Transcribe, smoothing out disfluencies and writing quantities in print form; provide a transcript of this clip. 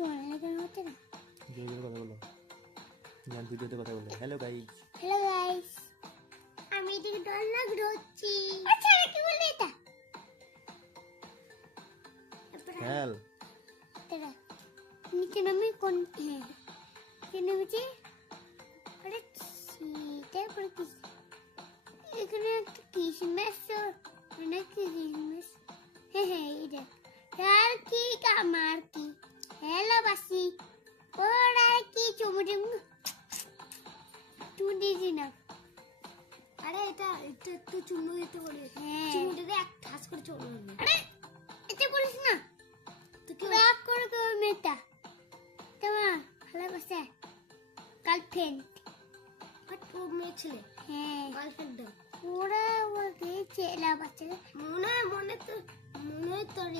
তোমার কেন হচ্ছে না? জোরে জোরে কথা বলো, গান ভিডিওতে কথা বলো। হ্যালো গাইস, হ্যালো গাইস, আমি এদিকে ডলনা ঘুরছি। আচ্ছা কি বললি এটা? হ্যাল এটা নিচে নামি কোন হ্যাঁ নিচে নামিছি। আরে সেটা পরে কি এখানে একটা কিসমিস অনেক কিসমিস। হ্যাঁ হ্যাঁ এই দেখ আর কি কামার কি হ্যালো বাসি ওরা কি চুমুটি তুই দিদি না। আরে এটা একটু চুমু দিতে বলে। হ্যাঁ চুমু দিতে এক ঠাস করে চলে যাবে। আরে এটা বলিস না, তো কি রাগ করে তো মেয়েটা তোমার ভালোবাসে গার্লফ্রেন্ড। বাট ও মেয়ে ছেলে হ্যাঁ গার্লফ্রেন্ড ওরা ওকে ছেলে বাচ্চা মনে হয় তোর